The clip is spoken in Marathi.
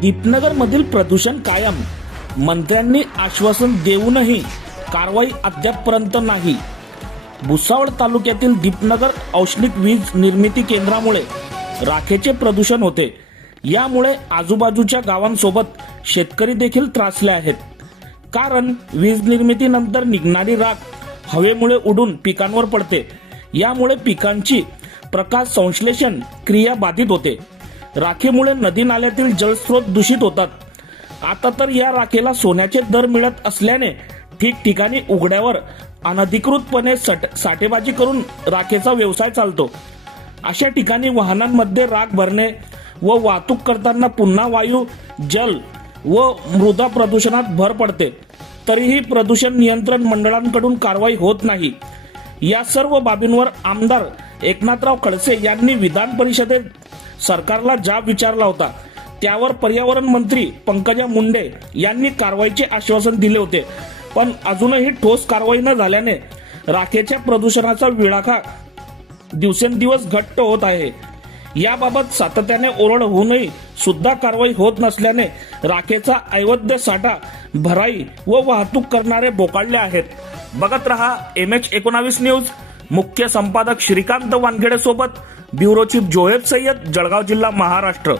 दीपनगरमधील प्रदूषण कायम. मंत्र्यांनी आश्वासन देऊनही कारवाई अद्यापपर्यंत नाही. भुसावळ तालुक्यातील दीपनगर औष्णिक वीज निर्मिती केंद्रामुळे राखेचे प्रदूषण होते. यामुळे आजूबाजूच्या गावांसोबत शेतकरी देखील त्रासले आहेत. कारण वीज निर्मितीनंतर निघणारी राख हवेमुळे उडून पिकांवर पडते. यामुळे पिकांची प्रकाश संश्लेषण क्रिया बाधित होते. राखेमुळे नदी नाल्यातील जलस्रोत दूषित होतात. आता तर या राखेला सोन्याचे दर मिळत असल्याने ठिकठिकाणी उघड्यावर अनधिकृतपणे सट- साठेबाजी करून राखेचा व्यवसाय चालतो. अशा ठिकाणी वाहनांमध्ये राख भरणे व वाहतूक करताना पुन्हा वायू जल व मृदा प्रदूषणात भर पडते. तरीही प्रदूषण नियंत्रण मंडळांकडून कारवाई होत नाही. या सर्व बाबींवर आमदार एकनाथराव खडसे यांनी विधान परिषदेत सरकारला जाब विचारला होता. त्यावर पर्यावरण मंत्री पंकजा मुंडे यांनी कारवाईचे आश्वासन दिले होते. पण अजूनही ठोस कारवाई न झाल्याने राखेच्या प्रदूषणाचा विळाखा दिवसेंदिवस घट्ट होत आहे. याबाबत सातत्याने ओरड होऊनही सुद्धा कारवाई होत नसल्याने राखेचा अवैध साठा भराई व वाहतूक करणारे बोकाळले आहेत. बघत रहा एम एच एकोणावीस न्यूज. मुख्य संपादक श्रीकांत वानखेडे सोबत ब्युरो चीफ जोहेब सय्यद जळगाव जिल्हा महाराष्ट्र.